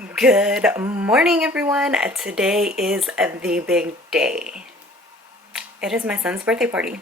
Good morning, everyone. Today is the big day. It is my son's birthday party.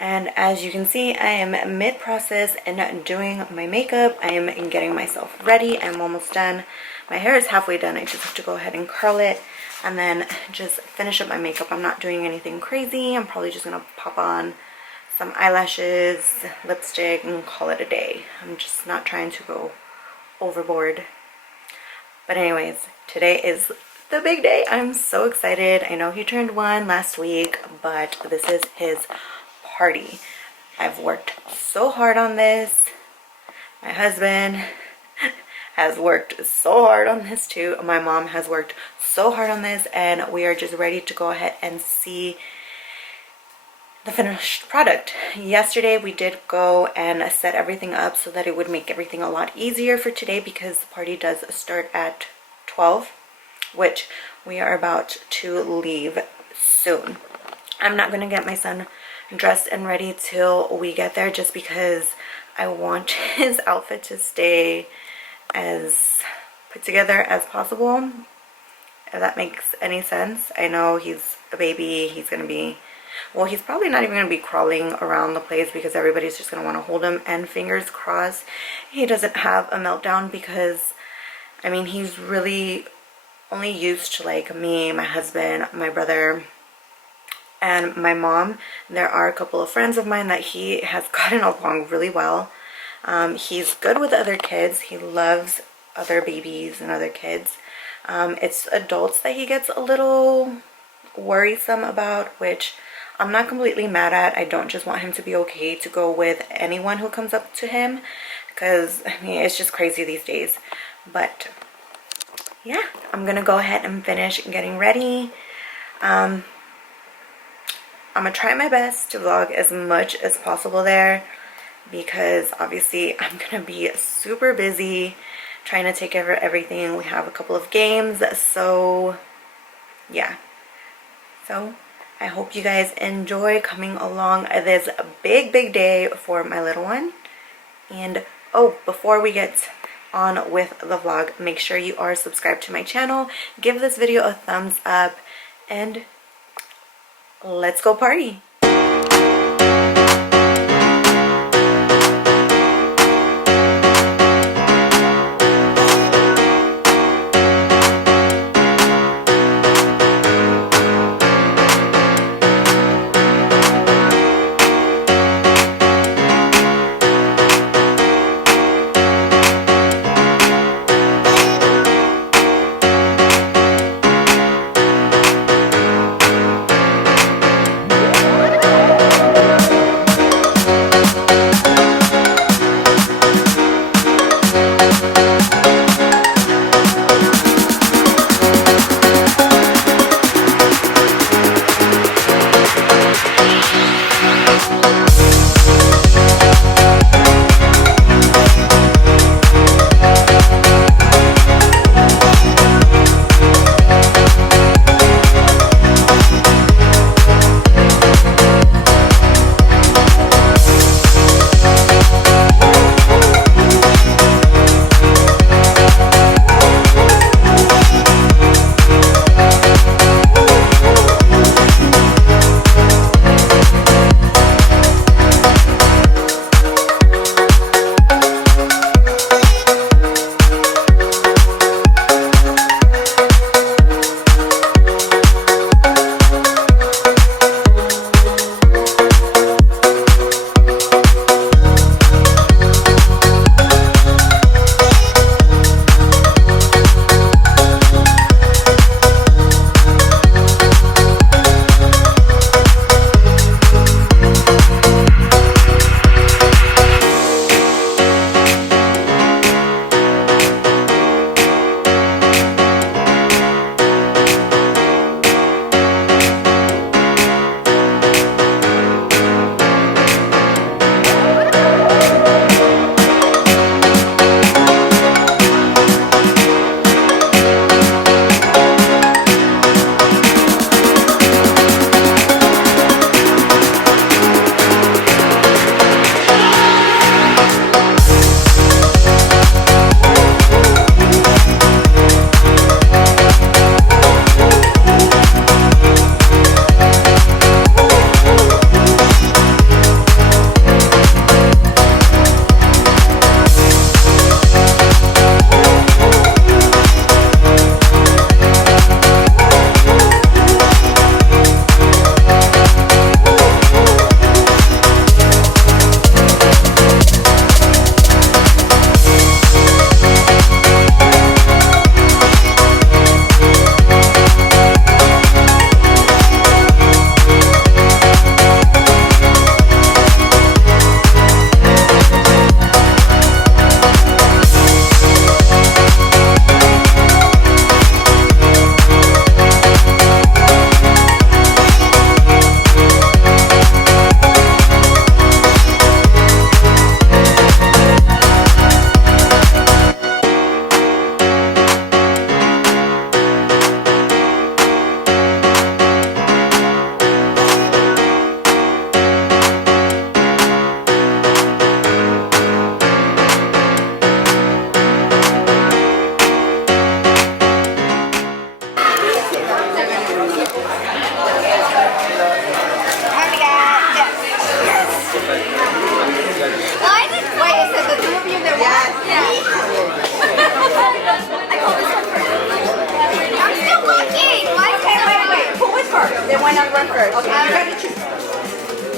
And as you can see, I am mid-process and doing my makeup. I am getting myself ready. I'm almost done. My hair is halfway done. I just have to go ahead and curl it and then just finish up my makeup. I'm not doing anything crazy. I'm probably just going to pop on some eyelashes, lipstick, and call it a day. I'm just not trying to go overboard. But anyways, today is the big day. I'm so excited. I know he turned 1 last week, but this is his party. I've worked so hard on this. My husband has worked so hard on this too. My mom has worked so hard on this, and we are just ready to go ahead and see the finished product. Yesterday we did go and set everything up so that it would make everything a lot easier for today, because the party does start at 12, which we are about to leave soon. I'm not going to get my son dressed and ready till we get there, just because I want his outfit to stay as put together as possible, if that makes any sense. I know he's a baby. He's going to be, well, he's probably not even going to be crawling around the place, because everybody's just going to want to hold him, and fingers crossed he doesn't have a meltdown, because I mean, he's really only used to like me, my husband, my brother, and my mom. There are a couple of friends of mine that he has gotten along really well. He's good with other kids. He loves other babies and other kids. It's adults that he gets a little worrisome about, which I'm not completely mad at. I don't just want him to be okay to go with anyone who comes up to him, because I mean, it's just crazy these days. But yeah, I'm gonna go ahead and finish getting ready. I'm gonna try my best to vlog as much as possible there, because obviously I'm gonna be super busy trying to take care of everything. We have a couple of games, so yeah. So I hope you guys enjoy coming along this big day for my little one. And oh, before we get on with the vlog, make sure you are subscribed to my channel, give this video a thumbs up, and let's go party. first. Okay, you gotta choose.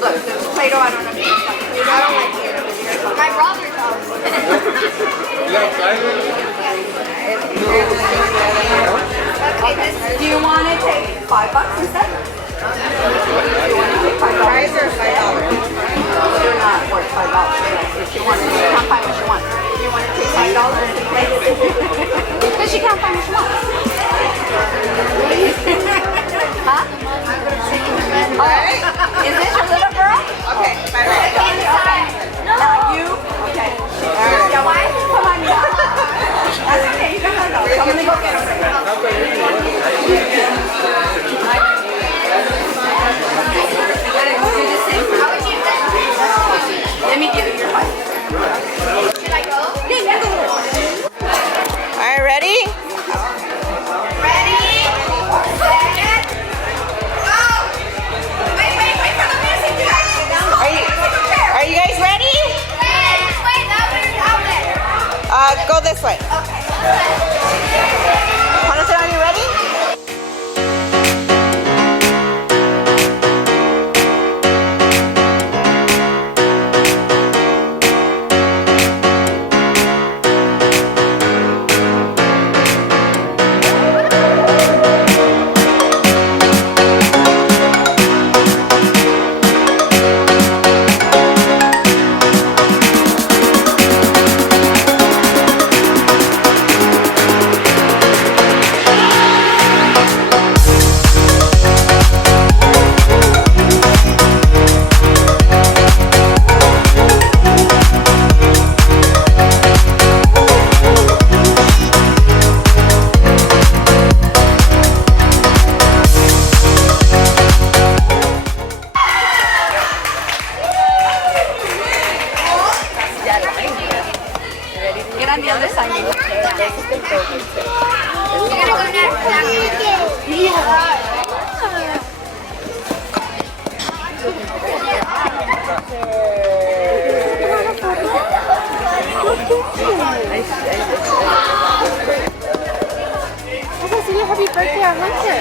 Look, there's Play-Doh. I don't know if you like Play-Doh. I don't like Play-Doh. My brother does. Okay, do you want to take $5 instead? Do you want to take $5? Fries are $5. They're not worth $5. If you want to, you can't find what you want. Do you want to take $5? Because she can't find what she wants. Huh? Oh, is this your little girl? Okay, bye-bye. Okay. No. You? Okay. Yeah, why? Come on, yeah. That's okay. You don't have to go. I'm going to go get Let me give you your $5. Should I go? Yeah, go. All right, ready? Ready? Set. Go. Wait for the music to Are you guys ready? Wait, outlet. Go this way. Okay. Jonathan, are you ready? Get on the other side. You're gonna go next. Yeah. Happy birthday on Hunter.